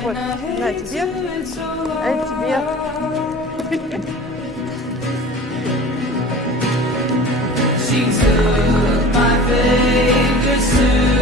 Вот, на тебе, а тебе. She took my fingers to